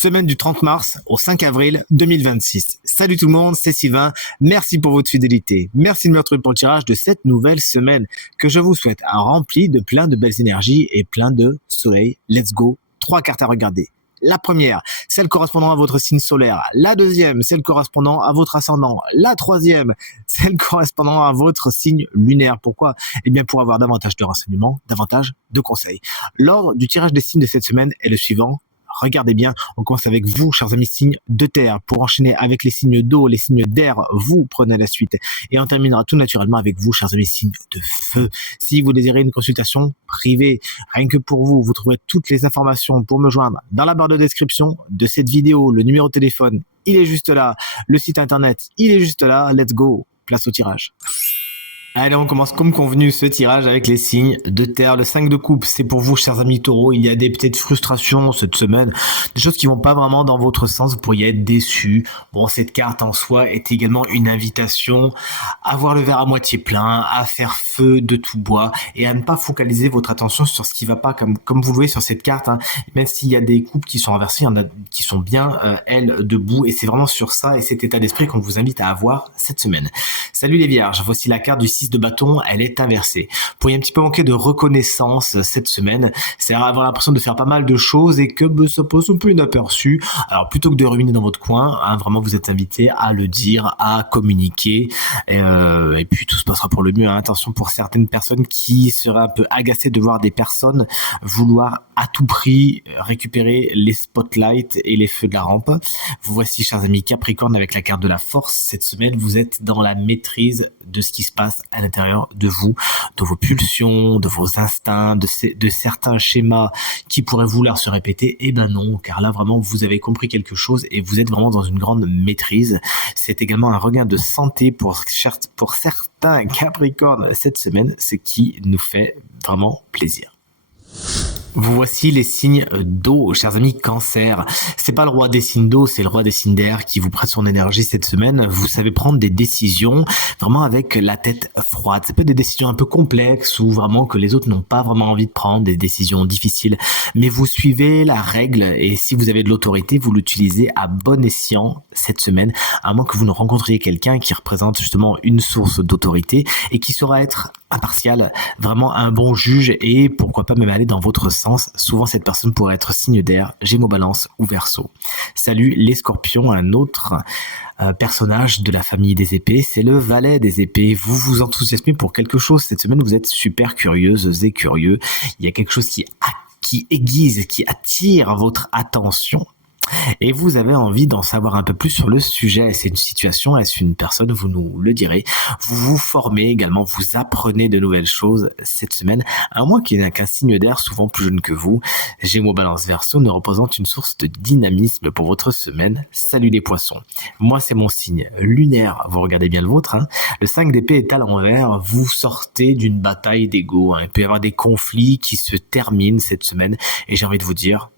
semaine du 30 mars au 5 avril 2026. Salut tout le monde, c'est Sylvain. Merci pour votre fidélité. Merci de me retrouver pour le tirage de cette nouvelle semaine que je vous souhaite remplie de plein de belles énergies et plein de soleil. Let's go. 3 cartes à regarder. La première, celle correspondant à votre signe solaire. La deuxième, celle correspondant à votre ascendant. La troisième, celle correspondant à votre signe lunaire. Pourquoi ? Eh bien, pour avoir davantage de renseignements, davantage de conseils. L'ordre du tirage des signes de cette semaine est le suivant. Regardez bien, on commence avec vous, chers amis signes de terre. Pour enchaîner avec les signes d'eau, les signes d'air, vous prenez la suite. Et on terminera tout naturellement avec vous, chers amis signes de feu. Si vous désirez une consultation privée, rien que pour vous, vous trouverez toutes les informations pour me joindre dans la barre de description de cette vidéo. Le numéro de téléphone, il est juste là. Le site internet, il est juste là. Let's go, place au tirage. Allez, on commence comme convenu ce tirage avec les signes de terre. Le 5 de coupe, c'est pour vous, chers amis taureaux. Il y a des petites frustrations cette semaine, des choses qui vont pas vraiment dans votre sens. Vous pourriez être déçus. Bon, cette carte en soi est également une invitation à voir le verre à moitié plein, à faire feu de tout bois et à ne pas focaliser votre attention sur ce qui va pas, comme vous le voyez sur cette carte. Même s'il y a des coupes qui sont inversées, il y en a qui sont bien, elles, debout. Et c'est vraiment sur ça et cet état d'esprit qu'on vous invite à avoir cette semaine. Salut les vierges, voici la carte du 6 de bâton, elle est inversée. Vous pourriez un petit peu manquer de reconnaissance cette semaine, c'est avoir l'impression de faire pas mal de choses et que ça passe un peu inaperçu. Alors plutôt que de ruminer dans votre coin, vraiment vous êtes invité à le dire, à communiquer et puis tout se passera pour le mieux. Attention pour certaines personnes qui seraient un peu agacées de voir des personnes vouloir à tout prix récupérer les spotlights et les feux de la rampe. Vous voici, chers amis Capricorne, avec la carte de la force. Cette semaine, vous êtes dans la maîtrise de ce qui se passe à l'intérieur de vous, de vos pulsions, de vos instincts, de certains schémas qui pourraient vouloir se répéter. Eh ben non, car là vraiment vous avez compris quelque chose et vous êtes vraiment dans une grande maîtrise. C'est également un regain de santé pour certains Capricornes cette semaine, ce qui nous fait vraiment plaisir. Vous voici les signes d'eau, chers amis Cancer. C'est pas le roi des signes d'eau, c'est le roi des signes d'air qui vous prête son énergie cette semaine. Vous savez prendre des décisions vraiment avec la tête froide. Ça peut être des décisions un peu complexes ou vraiment que les autres n'ont pas vraiment envie de prendre, des décisions difficiles. Mais vous suivez la règle et si vous avez de l'autorité, vous l'utilisez à bon escient cette semaine, à moins que vous ne rencontriez quelqu'un qui représente justement une source d'autorité et qui saura être impartial, vraiment un bon juge et pourquoi pas même aller dans votre sens. Souvent cette personne pourrait être signe d'air, Gémeaux, Balance ou Verseau. Salut les Scorpions, un autre personnage de la famille des épées, c'est le valet des épées. Vous vous enthousiasmez pour quelque chose cette semaine, vous êtes super curieuses et curieux. Il y a quelque chose qui aiguise, qui attire votre attention. Et vous avez envie d'en savoir un peu plus sur le sujet. Est-ce une situation, est-ce une personne, vous nous le direz. Vous vous formez également, vous apprenez de nouvelles choses cette semaine, à moins qu'il n'y ait qu'un signe d'air souvent plus jeune que vous. Gémeaux, Balance, Verseau ne représente une source de dynamisme pour votre semaine. Salut les poissons. Moi, c'est mon signe lunaire. Vous regardez bien le vôtre. Le 5 d'épée est à l'envers. Vous sortez d'une bataille d'ego. Il peut y avoir des conflits qui se terminent cette semaine. Et j'ai envie de vous dire,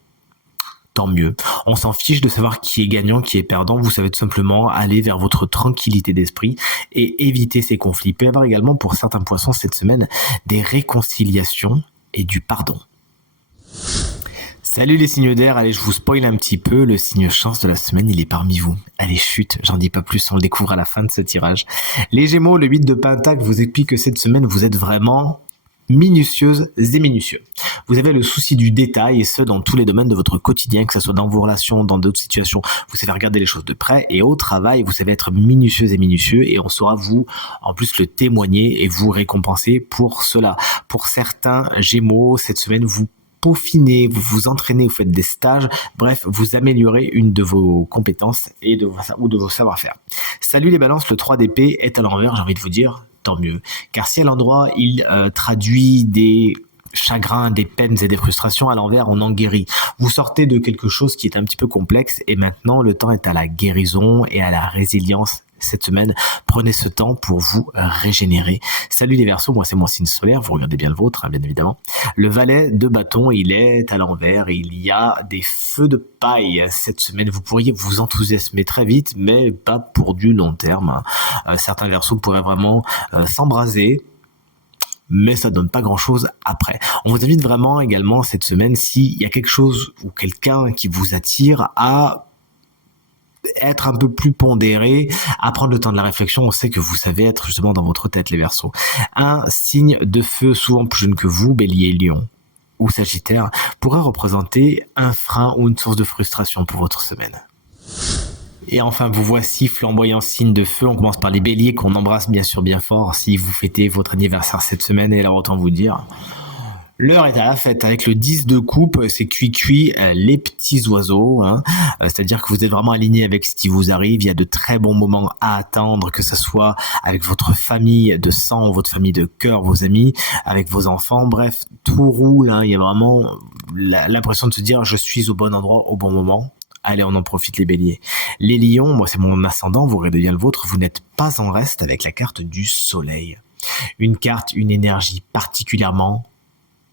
tant mieux. On s'en fiche de savoir qui est gagnant, qui est perdant. Vous savez tout simplement aller vers votre tranquillité d'esprit et éviter ces conflits. Il peut y avoir également pour certains poissons cette semaine des réconciliations et du pardon. Salut les signes d'air, allez je vous spoil un petit peu, le signe chance de la semaine il est parmi vous. Allez chut, j'en dis pas plus, on le découvre à la fin de ce tirage. Les Gémeaux, le 8 de Pentacle vous explique que cette semaine vous êtes vraiment minutieuses et minutieux. Vous avez le souci du détail et ce dans tous les domaines de votre quotidien, que ce soit dans vos relations, dans d'autres situations. Vous savez regarder les choses de près et au travail, vous savez être minutieuse et minutieux et on saura vous en plus le témoigner et vous récompenser pour cela. Pour certains Gémeaux, cette semaine vous peaufinez, vous vous entraînez, vous faites des stages, bref, vous améliorez une de vos compétences et de vos savoir-faire. Salut les balances, le 3 d'épée est à l'envers, j'ai envie de vous dire, tant mieux. Car si à l'endroit, il traduit des chagrins, des peines et des frustrations, à l'envers, on en guérit. Vous sortez de quelque chose qui est un petit peu complexe et maintenant, le temps est à la guérison et à la résilience. Cette semaine, prenez ce temps pour vous régénérer. Salut les Verseaux, moi c'est mon signe solaire, vous regardez bien le vôtre, bien évidemment. Le valet de bâton, il est à l'envers, il y a des feux de paille cette semaine. Vous pourriez vous enthousiasmer très vite, mais pas pour du long terme. Certains Verseaux pourraient vraiment s'embraser, mais ça donne pas grand-chose après. On vous invite vraiment également cette semaine, s'il y a quelque chose ou quelqu'un qui vous attire, à être un peu plus pondéré, à prendre le temps de la réflexion. On sait que vous savez être justement dans votre tête, les Verseaux. Un signe de feu souvent plus jeune que vous, Bélier, Lion ou Sagittaire, pourrait représenter un frein ou une source de frustration pour votre semaine. Et enfin, vous voici, flamboyant signe de feu. On commence par les Béliers qu'on embrasse bien sûr bien fort si vous fêtez votre anniversaire cette semaine. Et alors autant vous dire, l'heure est à la fête. Avec le 10 de coupe, c'est cuit les petits oiseaux. C'est-à-dire que vous êtes vraiment aligné avec ce qui vous arrive. Il y a de très bons moments à attendre, que ce soit avec votre famille de sang, votre famille de cœur, vos amis, avec vos enfants. Bref, tout roule. Il y a vraiment l'impression de se dire je suis au bon endroit au bon moment. Allez, on en profite les Béliers. Les Lions, moi c'est mon ascendant, vous regardez bien le vôtre, vous n'êtes pas en reste avec la carte du Soleil. Une carte, une énergie particulièrement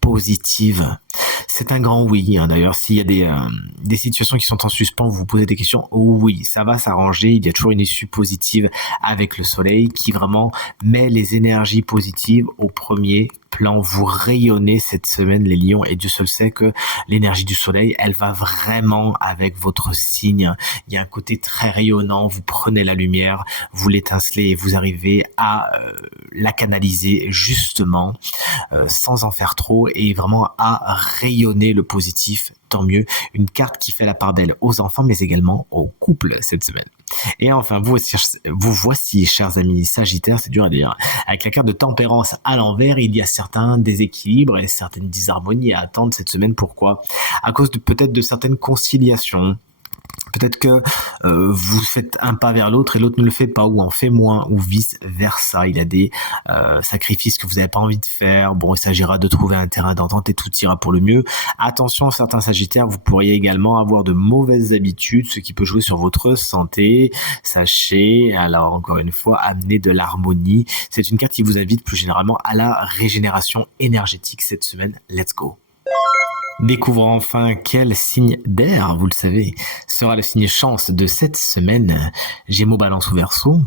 positive. C'est un grand oui. D'ailleurs, s'il y a des situations qui sont en suspens, vous vous posez des questions, oui, ça va s'arranger. Il y a toujours une issue positive avec le Soleil qui vraiment met les énergies positives au premier plan. Vous rayonnez cette semaine, les Lions, et Dieu seul sait que l'énergie du Soleil, elle va vraiment avec votre signe. Il y a un côté très rayonnant. Vous prenez la lumière, vous l'étincelez et vous arrivez à la canaliser justement sans en faire trop et vraiment à rayonner le positif. Tant mieux, une carte qui fait la part belle aux enfants mais également aux couples cette semaine. Et enfin, vous voici, chers amis Sagittaires, c'est dur à dire. Avec la carte de tempérance à l'envers, il y a certains déséquilibres et certaines disharmonies à attendre cette semaine. Pourquoi ? À cause peut-être de certaines conciliations. Peut-être que vous faites un pas vers l'autre et l'autre ne le fait pas, ou en fait moins, ou vice versa. Il y a des sacrifices que vous n'avez pas envie de faire. Bon, il s'agira de trouver un terrain d'entente et tout ira pour le mieux. Attention, certains Sagittaires, vous pourriez également avoir de mauvaises habitudes, ce qui peut jouer sur votre santé. Sachez, alors encore une fois, amener de l'harmonie. C'est une carte qui vous invite plus généralement à la régénération énergétique cette semaine. Let's go! Découvrons enfin quel signe d'air, vous le savez, sera le signe chance de cette semaine. Gémeaux, Balance ou Verseau.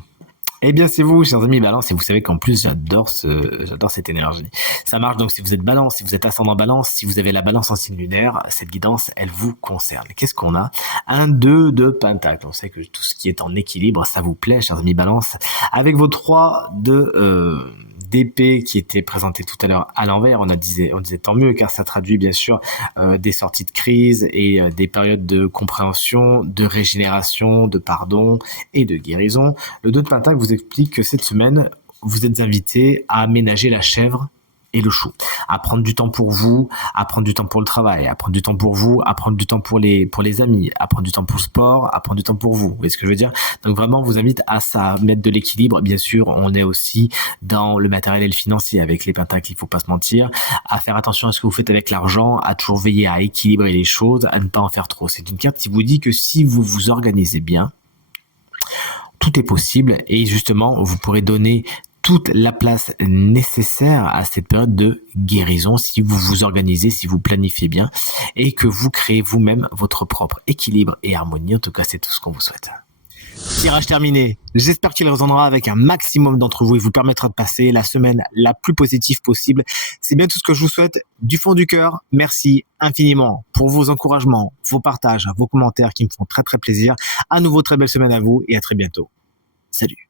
Eh bien, c'est vous, chers amis Balance, et vous savez qu'en plus, j'adore cette énergie. Ça marche donc si vous êtes Balance, si vous êtes ascendant Balance, si vous avez la Balance en signe lunaire, cette guidance, elle vous concerne. Qu'est-ce qu'on a ? Un 2 de Pentacle. On sait que tout ce qui est en équilibre, ça vous plaît, chers amis Balance. Avec vos 3 d'épée qui était présenté tout à l'heure à l'envers, on disait tant mieux car ça traduit bien sûr des sorties de crise et des périodes de compréhension, de régénération, de pardon et de guérison. Le 2 de Pentacle vous explique que cette semaine, vous êtes invité à aménager la chèvre et le chou, à prendre du temps pour vous, à prendre du temps pour le travail, à prendre du temps pour vous, à prendre du temps pour les amis, à prendre du temps pour le sport, à prendre du temps pour vous. Vous voyez ce que je veux dire ? Donc vraiment, on vous invite à ça, mettre de l'équilibre. Bien sûr, on est aussi dans le matériel et le financier avec les pentacles, il faut pas se mentir, à faire attention à ce que vous faites avec l'argent, à toujours veiller à équilibrer les choses, à ne pas en faire trop. C'est une carte qui vous dit que si vous vous organisez bien, tout est possible et justement, vous pourrez donner toute la place nécessaire à cette période de guérison si vous vous organisez, si vous planifiez bien et que vous créez vous-même votre propre équilibre et harmonie. En tout cas, c'est tout ce qu'on vous souhaite. Tirage terminé. J'espère qu'il résonnera avec un maximum d'entre vous et vous permettra de passer la semaine la plus positive possible. C'est bien tout ce que je vous souhaite du fond du cœur. Merci infiniment pour vos encouragements, vos partages, vos commentaires qui me font très très plaisir. À nouveau, très belle semaine à vous et à très bientôt. Salut.